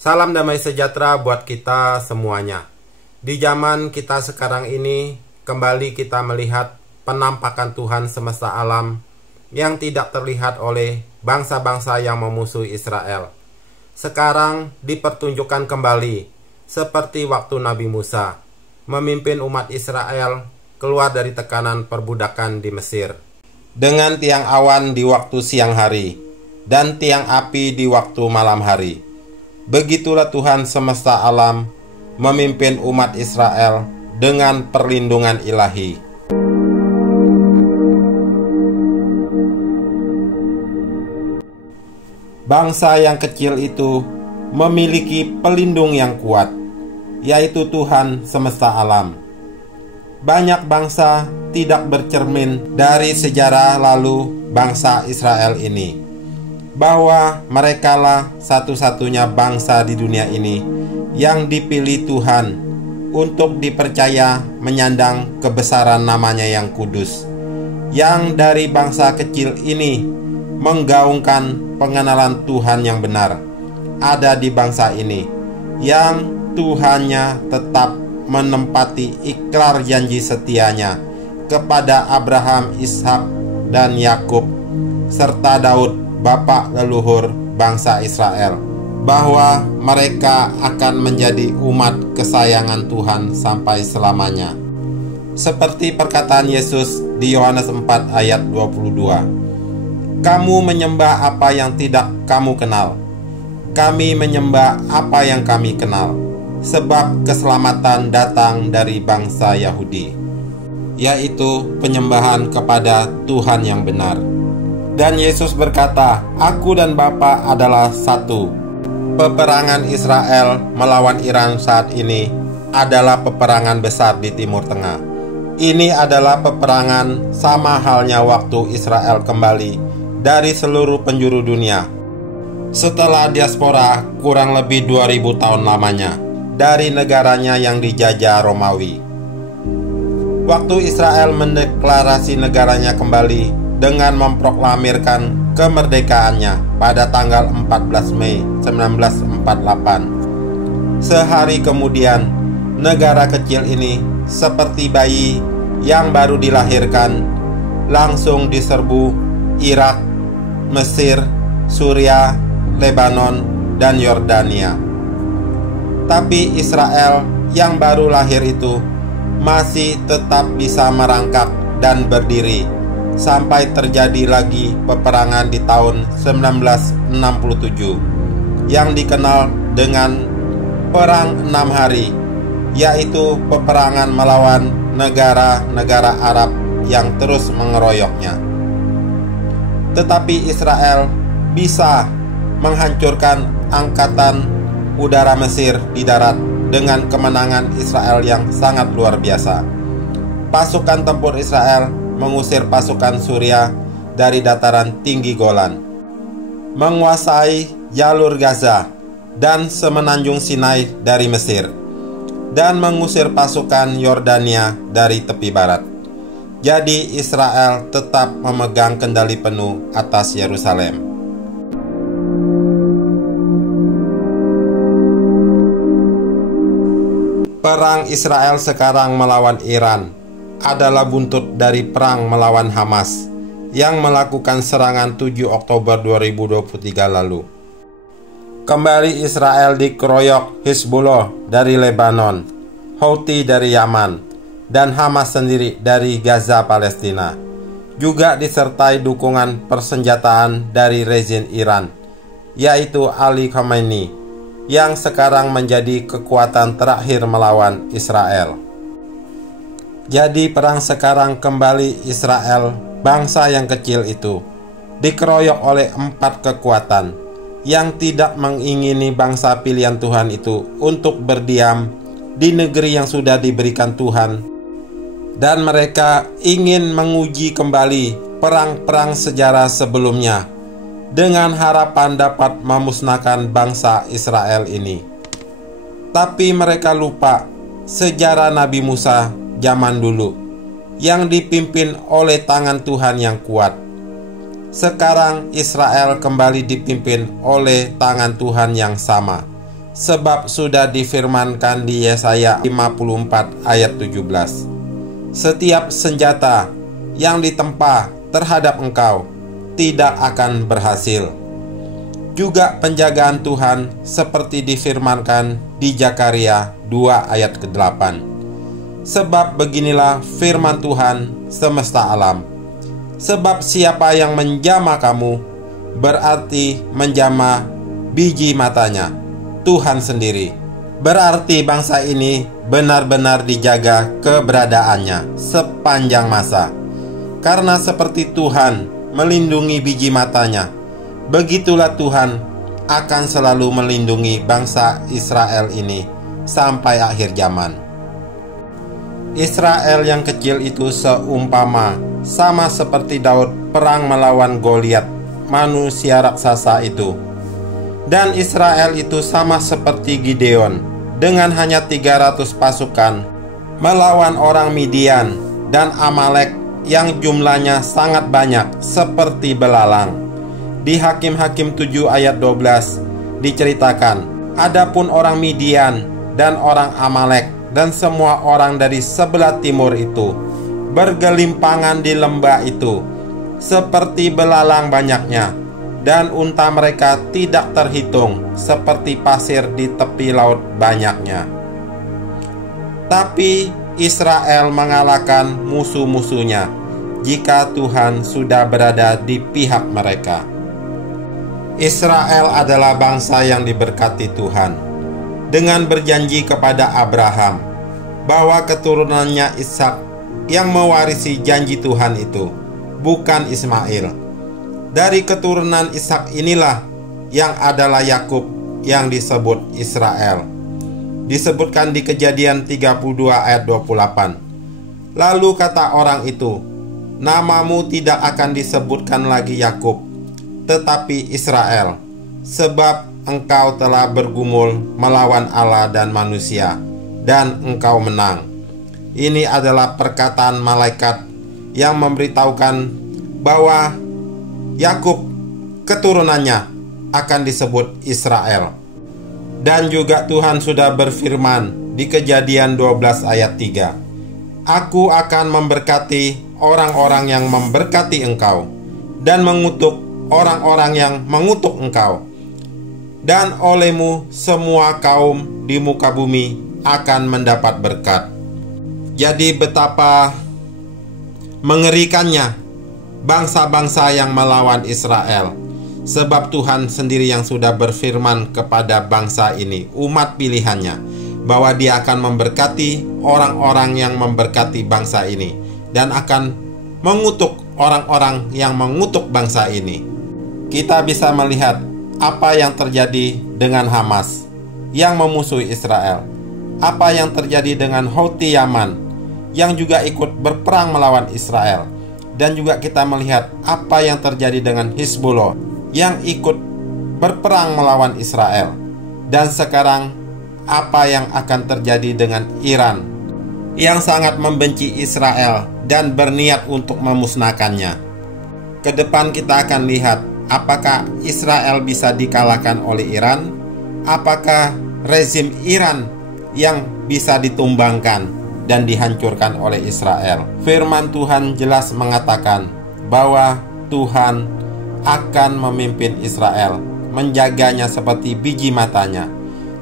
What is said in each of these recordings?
Salam damai sejahtera buat kita semuanya. Di zaman kita sekarang ini, kembali kita melihat penampakan Tuhan semesta alam yang tidak terlihat oleh bangsa-bangsa yang memusuhi Israel. Sekarang dipertunjukkan kembali, seperti waktu Nabi Musa, memimpin umat Israel keluar dari tekanan perbudakan di Mesir. Dengan tiang awan di waktu siang hari, dan tiang api di waktu malam hari. Begitulah Tuhan semesta alam memimpin umat Israel dengan perlindungan ilahi. Bangsa yang kecil itu memiliki pelindung yang kuat, yaitu Tuhan semesta alam. Banyak bangsa tidak bercermin dari sejarah lalu bangsa Israel ini, bahwa merekalah satu-satunya bangsa di dunia ini yang dipilih Tuhan untuk dipercaya menyandang kebesaran namanya yang kudus, yang dari bangsa kecil ini menggaungkan pengenalan Tuhan yang benar ada di bangsa ini, yang Tuhannya tetap menempati ikrar janji setianya kepada Abraham, Ishak, dan Yakub, serta Daud, bapak leluhur bangsa Israel, bahwa mereka akan menjadi umat kesayangan Tuhan sampai selamanya. Seperti perkataan Yesus di Yohanes 4 ayat 22. Kamu menyembah apa yang tidak kamu kenal. Kami menyembah apa yang kami kenal, sebab keselamatan datang dari bangsa Yahudi, yaitu penyembahan kepada Tuhan yang benar. Dan Yesus berkata, Aku dan Bapa adalah satu. Peperangan Israel melawan Iran saat ini adalah peperangan besar di Timur Tengah. Ini adalah peperangan sama halnya waktu Israel kembali dari seluruh penjuru dunia setelah diaspora kurang lebih 2000 tahun lamanya dari negaranya yang dijajah Romawi. Waktu Israel mendeklarasi negaranya kembali dengan memproklamirkan kemerdekaannya pada tanggal 14 Mei 1948. Sehari kemudian, negara kecil ini seperti bayi yang baru dilahirkan langsung diserbu Irak, Mesir, Suriah, Lebanon, dan Yordania. Tapi Israel yang baru lahir itu masih tetap bisa merangkak dan berdiri sampai terjadi lagi peperangan di tahun 1967 yang dikenal dengan Perang 6 Hari, yaitu peperangan melawan negara-negara Arab yang terus mengeroyoknya. Tetapi Israel bisa menghancurkan angkatan udara Mesir di darat dengan kemenangan Israel yang sangat luar biasa. Pasukan tempur Israel mengusir pasukan Suriah dari dataran tinggi Golan, menguasai jalur Gaza dan semenanjung Sinai dari Mesir, dan mengusir pasukan Yordania dari tepi barat. Jadi Israel tetap memegang kendali penuh atas Yerusalem. Perang Israel sekarang melawan Iran adalah buntut dari perang melawan Hamas yang melakukan serangan 7 Oktober 2023 lalu. Kembali Israel dikeroyok Hizbullah dari Lebanon, Houthi dari Yaman, dan Hamas sendiri dari Gaza, Palestina. Juga disertai dukungan persenjataan dari rezim Iran, yaitu Ali Khamenei, yang sekarang menjadi kekuatan terakhir melawan Israel. Jadi perang sekarang kembali Israel, bangsa yang kecil itu, dikeroyok oleh 4 kekuatan yang tidak mengingini bangsa pilihan Tuhan itu untuk berdiam di negeri yang sudah diberikan Tuhan. Dan mereka ingin menguji kembali perang-perang sejarah sebelumnya dengan harapan dapat memusnahkan bangsa Israel ini. Tapi mereka lupa sejarah Nabi Musa zaman dulu yang dipimpin oleh tangan Tuhan yang kuat. Sekarang Israel kembali dipimpin oleh tangan Tuhan yang sama, sebab sudah difirmankan di Yesaya 54 ayat 17. Setiap senjata yang ditempa terhadap engkau tidak akan berhasil. Juga penjagaan Tuhan seperti difirmankan di Zakaria 2 ayat ke-8. Sebab beginilah firman Tuhan semesta alam. Sebab siapa yang menjamah kamu, berarti menjamah biji matanya Tuhan sendiri. Berarti bangsa ini benar-benar dijaga keberadaannya sepanjang masa. Karena seperti Tuhan melindungi biji matanya, begitulah Tuhan akan selalu melindungi bangsa Israel ini sampai akhir zaman. Israel yang kecil itu seumpama sama seperti Daud perang melawan Goliat, manusia raksasa itu. Dan Israel itu sama seperti Gideon dengan hanya 300 pasukan melawan orang Midian dan Amalek yang jumlahnya sangat banyak seperti belalang. Di Hakim-Hakim 7 ayat 12 diceritakan, adapun orang Midian dan orang Amalek dan semua orang dari sebelah timur itu bergelimpangan di lembah itu seperti belalang banyaknya, dan unta mereka tidak terhitung seperti pasir di tepi laut banyaknya. Tapi Israel mengalahkan musuh-musuhnya jika Tuhan sudah berada di pihak mereka. Israel adalah bangsa yang diberkati Tuhan dengan berjanji kepada Abraham bahwa keturunannya Ishak yang mewarisi janji Tuhan itu, bukan Ismail. Dari keturunan Ishak inilah yang adalah Yakub yang disebut Israel. Disebutkan di Kejadian 32 ayat 28. Lalu kata orang itu, namamu tidak akan disebutkan lagi Yakub, tetapi Israel, sebab engkau telah bergumul melawan Allah dan manusia, dan engkau menang. Ini adalah perkataan malaikat yang memberitahukan bahwa Yakub keturunannya akan disebut Israel. Dan juga Tuhan sudah berfirman di Kejadian 12 ayat 3, Aku akan memberkati orang-orang yang memberkati engkau, dan mengutuk orang-orang yang mengutuk engkau. Dan olehmu semua kaum di muka bumi akan mendapat berkat. Jadi betapa mengerikannya bangsa-bangsa yang melawan Israel, sebab Tuhan sendiri yang sudah berfirman kepada bangsa ini, umat pilihannya, bahwa Dia akan memberkati orang-orang yang memberkati bangsa ini, dan akan mengutuk orang-orang yang mengutuk bangsa ini. Kita bisa melihat apa yang terjadi dengan Hamas yang memusuhi Israel, apa yang terjadi dengan Houthi Yaman yang juga ikut berperang melawan Israel, dan juga kita melihat apa yang terjadi dengan Hizbullah yang ikut berperang melawan Israel, dan sekarang apa yang akan terjadi dengan Iran yang sangat membenci Israel dan berniat untuk memusnahkannya. Kedepan kita akan lihat apakah Israel bisa dikalahkan oleh Iran, apakah rezim Iran yang bisa ditumbangkan dan dihancurkan oleh Israel. Firman Tuhan jelas mengatakan bahwa Tuhan akan memimpin Israel, menjaganya seperti biji matanya,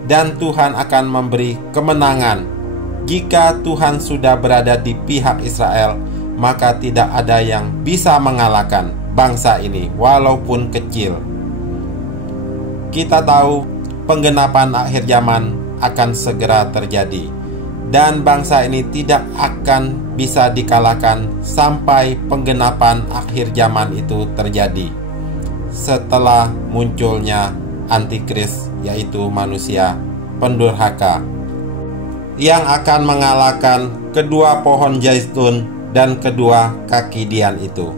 dan Tuhan akan memberi kemenangan. Jika Tuhan sudah berada di pihak Israel, maka tidak ada yang bisa mengalahkan bangsa ini walaupun kecil. Kita tahu penggenapan akhir zaman akan segera terjadi, dan bangsa ini tidak akan bisa dikalahkan sampai penggenapan akhir zaman itu terjadi, setelah munculnya antikris, yaitu manusia pendurhaka yang akan mengalahkan kedua pohon zaitun dan kedua kaki dian itu.